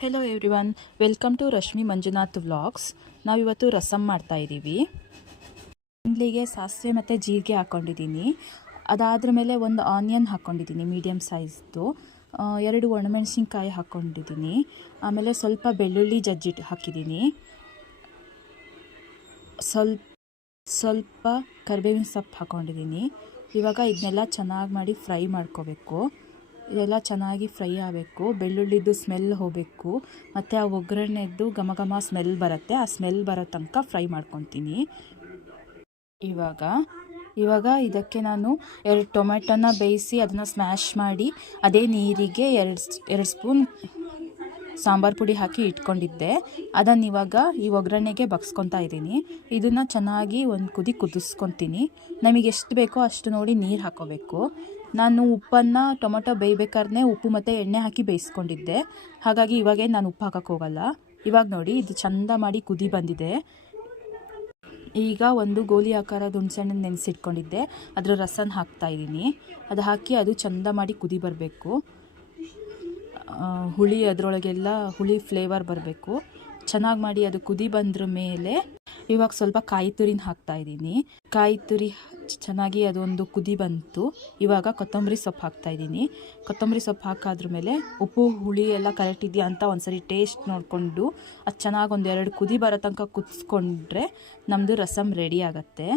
Hello everyone, welcome to Rashmi Manjunath vlogs. ನಾವಿವತ್ತು ರಸಮ್ ಮಾಡ್ತಾ ಇದ್ದೀವಿ. ಇಲ್ಲಿಗೆ ಸಾಸಿವೆ ಮತ್ತು ಜೀರಿಗೆ ಹಾಕ್ಕೊಂಡಿದ್ದೀನಿ. ಅದಾದ್ರ ಮೇಲೆ ಒಂದು ಆನಿಯನ್ ಹಾಕ್ಕೊಂಡಿದ್ದೀನಿ ಮೀಡಿಯಮ್ ಸೈಜ್ದು, 2 ಒಣಮೆಣಸಿನ್ಕಾಯಿ ಹಾಕ್ಕೊಂಡಿದ್ದೀನಿ. ಆಮೇಲೆ ಸ್ವಲ್ಪ ಬೆಳ್ಳುಳ್ಳಿ ಜಜ್ಜಿಟ್ಟು ಹಾಕಿದ್ದೀನಿ. ಸ್ವಲ್ಪ ಕರಿಬೇವಿನ ಸೊಪ್ಪು ಹಾಕ್ಕೊಂಡಿದ್ದೀನಿ. ಇವಾಗ ಇದನ್ನೆಲ್ಲ ಚೆನ್ನಾಗಿ ಮಾಡಿ ಫ್ರೈ ಮಾಡ್ಕೋಬೇಕು. ಇದೆಲ್ಲ ಚೆನ್ನಾಗಿ ಫ್ರೈ ಆಗಬೇಕು. ಬೆಳ್ಳುಳ್ಳಿದು ಸ್ಮೆಲ್ ಹೋಗಬೇಕು ಮತ್ತು ಆ ಒಗ್ಗರಣೆದ್ದು ಘಮ ಘಮ ಸ್ಮೆಲ್ ಬರುತ್ತೆ. ಆ ಸ್ಮೆಲ್ ಬರೋ ತನಕ ಫ್ರೈ ಮಾಡ್ಕೊತೀನಿ. ಇವಾಗ ಇದಕ್ಕೆ ನಾನು 2 ಟೊಮೆಟೊನ ಬೇಯಿಸಿ ಅದನ್ನು ಸ್ಮ್ಯಾಶ್ ಮಾಡಿ ಅದೇ ನೀರಿಗೆ 2 ಸ್ಪೂನ್ ಸಾಂಬಾರು ಪುಡಿ ಹಾಕಿ ಇಟ್ಕೊಂಡಿದ್ದೆ. ಅದನ್ನು ಇವಾಗ ಈ ಒಗ್ಗರಣೆಗೆ ಬಗ್ಸ್ಕೊತಾ ಇದ್ದೀನಿ. ಇದನ್ನು ಚೆನ್ನಾಗಿ ಒಂದು ಕುದಿ ಕುದಿಸ್ಕೊತೀನಿ. ನಮಗೆ ಎಷ್ಟು ಬೇಕೋ ಅಷ್ಟು ನೋಡಿ ನೀರು ಹಾಕ್ಕೋಬೇಕು. ನಾನು ಉಪ್ಪನ್ನು ಟೊಮೊಟೊ ಬೇಯಬೇಕಾದ್ರೆ ಉಪ್ಪು ಮತ್ತು ಎಣ್ಣೆ ಹಾಕಿ ಬೇಯಿಸ್ಕೊಂಡಿದ್ದೆ. ಹಾಗಾಗಿ ಇವಾಗೇನು ನಾನು ಉಪ್ಪು ಹಾಕೋಕ್ಕೆ ಹೋಗಲ್ಲ. ಇವಾಗ ನೋಡಿ ಇದು ಚೆಂದ ಮಾಡಿ ಕುದಿ ಬಂದಿದೆ. ಈಗ ಒಂದು ಗೋಲಿ ಆಕಾರದ ಹುಣಸೆಹಣ್ಣನ್ನು ನೆನೆಸಿಟ್ಕೊಂಡಿದ್ದೆ, ಅದರ ರಸನ ಹಾಕ್ತಾಯಿದ್ದೀನಿ. ಅದು ಹಾಕಿ ಅದು ಚೆಂದ ಮಾಡಿ ಕುದಿ ಬರಬೇಕು. ಹುಳಿ ಅದರೊಳಗೆಲ್ಲ ಹುಳಿ ಫ್ಲೇವರ್ ಬರಬೇಕು. ಚೆನ್ನಾಗಿ ಮಾಡಿ ಅದು ಕುದಿ ಬಂದ್ರ ಮೇಲೆ ಇವಾಗ ಸ್ವಲ್ಪ ಕಾಯಿ ತುರಿನ ಹಾಕ್ತಾಯಿದ್ದೀನಿ. ಕಾಯಿ ತುರಿ ಚೆನ್ನಾಗಿ ಅದೊಂದು ಕುದಿ ಬಂತು. ಇವಾಗ ಕೊತ್ತಂಬರಿ ಸೊಪ್ಪು ಹಾಕ್ತಾಯಿದ್ದೀನಿ. ಕೊತ್ತಂಬರಿ ಸೊಪ್ಪು ಹಾಕಾದ್ರ ಮೇಲೆ ಉಪ್ಪು ಹುಳಿ ಎಲ್ಲ ಕರೆಕ್ಟ್ ಇದೆಯಾ ಅಂತ ಒಂದ್ಸರಿ ಟೇಸ್ಟ್ ನೋಡಿಕೊಂಡು ಅದು ಚೆನ್ನಾಗಿ 1-2 ಕುದಿ ಬರೋ ತನಕ ಕುದಿಸ್ಕೊಂಡ್ರೆ ನಮ್ಮದು ರಸಮ್ ರೆಡಿ ಆಗುತ್ತೆ.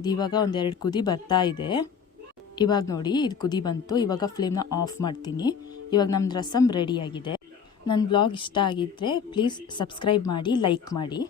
ಇದು ಇವಾಗ 1-2 ಕುದಿ ಬರ್ತಾ ಇದೆ. ಇವಾಗ ನೋಡಿ ಇದು ಕುದಿ ಬಂತು. ಇವಾಗ ಫ್ಲೇಮ್ನ ಆಫ್ ಮಾಡ್ತೀನಿ. ಇವಾಗ ನಮ್ಮದು ರಸಮ್ ರೆಡಿಯಾಗಿದೆ. ನನ್ನ ಬ್ಲಾಗ್ ಇಷ್ಟ ಆಗಿದ್ದರೆ ಪ್ಲೀಸ್ ಸಬ್ಸ್ಕ್ರೈಬ್ ಮಾಡಿ, ಲೈಕ್ ಮಾಡಿ.